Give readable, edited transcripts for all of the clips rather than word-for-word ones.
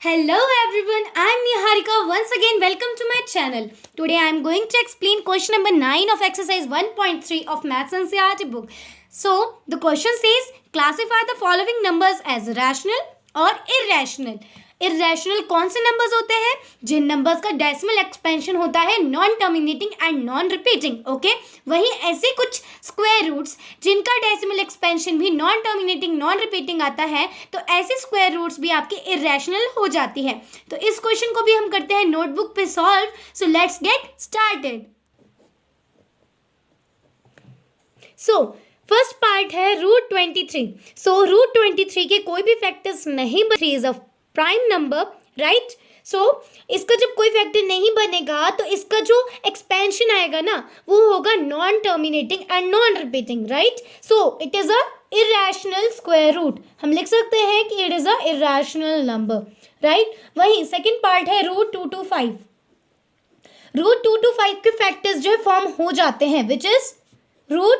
Hello everyone, I am Niharika. Once again, welcome to my channel. Today I am going to explain question number 9 of exercise 1.3 of Maths NCERT book. So, the question says, classify the following numbers as rational or irrational. Irrational कौन से numbers होते हैं? जिन numbers का decimal expansion होता है non terminating and non repeating. Okay, वहीं ऐसे कुछ स्क्वायर रूट्स जिनका डेसिमल एक्सपेंशन भी नॉन टर्मिनेटिंग नॉन रिपीटिंग आता है, तो ऐसे स्क्वायर रूट्स भी आपके इरेशनल हो जाती है. तो इस क्वेश्चन को भी हम करते हैं नोटबुक पे solve. So let's get started. So first part है रूट 23. सो रूट 23 के कोई भी फैक्टर्स नहीं बने प्राइम नंबर, राइट. सो इसका जब कोई फैक्टर नहीं बनेगा तो इसका जो एक्सपेंशन आएगा ना वो होगा non terminating and non repeating, right. So it is a irrational square root. हम लिख सकते हैं कि it is a irrational number, right. वहीं सेकंड पार्ट है रूट 225. रूट 225 के फैक्टर्स जो है फॉर्म हो जाते हैं, which is root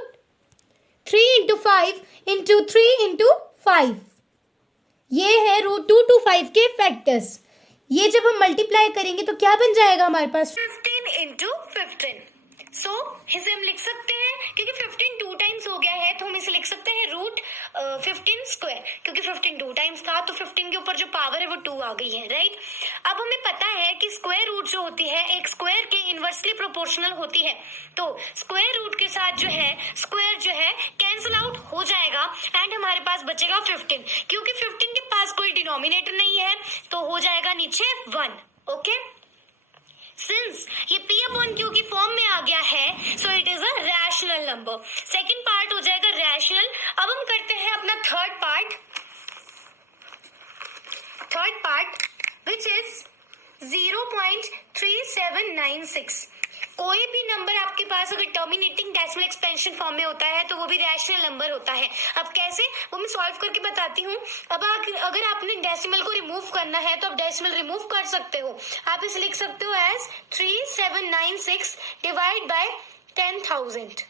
3 into 5 into 3 into 5. ये है रूट 225 के फैक्टर्स. ये जब हम मल्टीप्लाई करेंगे तो क्या बन जाएगा हमारे पास? 15 इंटू 15. सो इसे हम लिख सकते हैं, क्योंकि 15 टू टाइम्स हो गया है तो हम इसे लिख सकते हैं रूट 15 स्क्वायर, क्योंकि 15 टू टाइम्स था तो 15 के ऊपर जो पावर है वो 2 आ गई है, राइट. अब हमें पता है कि स्क्वायर रूट जो होती है एक स्क्वायर के इनवर्सली प्रोपोर्शनल होती है. तो स्क्वायर रूट के साथ जो है स्क्वायर जो है कैंसिल आउट हो जाएगा एंड हमारे पास बचेगा 15. क्योंकि 15 के पास कोई डिनोमिनेटर नहीं है तो हो जाएगा नीचे 1. ओके, सिंस ये P अपॉन Q की फॉर्म में आ गया है so it is a rational number. Second part हो जाएगा रैशनल. अब हम करते हैं अपना थर्ड पार्ट विच इज 0.3796. कोई भी नंबर आपके पास अगर टर्मिनेटिंग डेसिमल एक्सपेंशन फॉर्म में होता है तो वो भी रैशनल नंबर होता है. अब कैसे, वो मैं सॉल्व करके बताती हूँ. अब अगर आपने डेसिमल को रिमूव करना है तो आप डेसिमल रिमूव कर सकते हो. आप इसे लिख सकते हो एज 3796 डिवाइड बाय 10,000.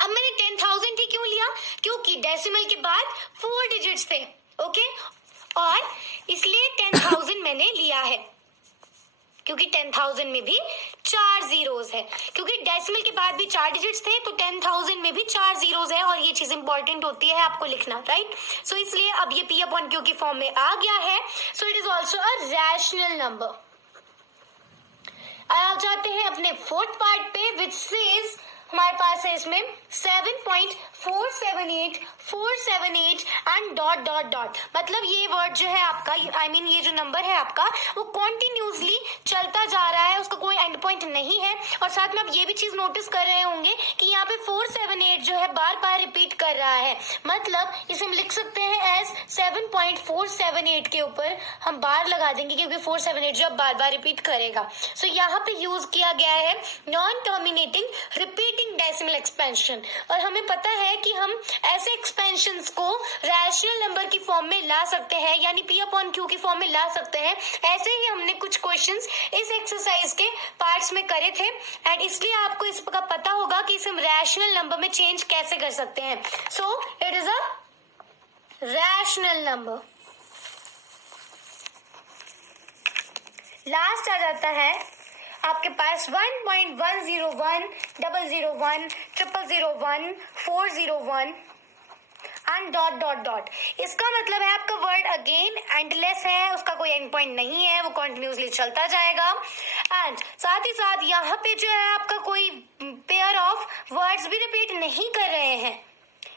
अब मैंने 10,000 ही क्यों लिया? क्योंकि डेसिमल के बाद 4 डिजिट्स थे. ओके, और इसलिए 10,000 मैंने लिया है क्योंकि 10,000 में भी 4 जीरोस है. क्योंकि डेसिमल के बाद भी 4 डिजिट्स थे तो 10,000 में भी 4 जीरोस है, और ये चीज इंपॉर्टेंट होती है आपको लिखना, राइट. सो इसलिए अब ये P अपॉन Q की फॉर्म में आ गया है. So it is also a rational number. आ जाते हैं अपने फोर्थ पार्ट पे विच सेज हमारे पास है इसमें 7.478478 एंड डॉट डॉट डॉट. मतलब ये वर्ड जो है आपका ये जो नंबर है आपका वो कॉन्टिन्यूसली चलता जा रहा है, उसका कोई एंड पॉइंट नहीं है. और साथ में आप ये भी चीज नोटिस कर रहे होंगे कि यहाँ पे 478 जो है बार बार रिपीट कर रहा है. मतलब इसे हम लिख सकते हैं एज 7.478 के ऊपर हम बार लगा देंगे क्योंकि 478 जो बार बार रिपीट करेगा. सो यहाँ पे यूज किया गया है non terminating repeating decimal expansion. और हमें पता है कि हम ऐसे एक्सपेंशंस को रैशनल नंबर की फॉर्म में ला सकते हैं, यानी P अपॉन Q की फॉर्म में ला सकते हैं. ऐसे ही हमने कुछ क्वेश्चंस इस एक्सरसाइज के पार्ट्स में करे थे एंड इसलिए आपको इसका पता होगा कि इसे हम रैशनल नंबर में चेंज कैसे कर सकते हैं. So it is a rational number. Last आ जाता है आपके पास 1.101 001 0001 401 एंड डॉट डॉट डॉट. इसका मतलब है आपका वर्ड अगेन एंडलेस है, उसका कोई एंड पॉइंट नहीं है, वो कंटिन्यूसली चलता जाएगा. एंड साथ ही साथ यहाँ पे जो है आपका कोई पेयर ऑफ वर्ड्स भी रिपीट नहीं कर रहे हैं,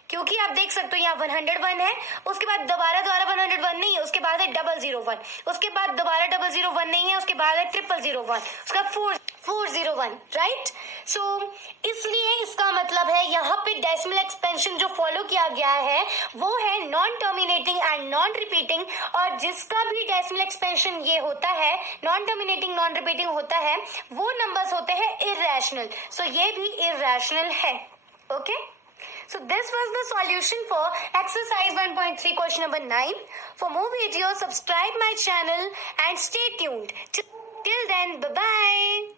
क्योंकि आप देख सकते हो यहाँ 101 है, उसके बाद दोबारा 101 नहीं है, उसके बाद है 001, उसके बाद दोबारा 001 नहीं है, उसके बाद है 001, उसका 401, राइट. सो इसलिए इसका मतलब है यहाँ पे डेसिमल एक्सपेंशन जो फॉलो किया गया है वो है non terminating and non repeating. और जिसका भी डेसिमल एक्सपेंशन ये होता है नॉन टर्मिनेटिंग नॉन रिपीटिंग होता है वो नंबर्स होते हैं इररेशनल. सो ये भी इररेशनल है. Okay, so this was the solution for exercise 1.3 question number 9. For more videos, subscribe my channel and stay tuned. Till then, bye bye.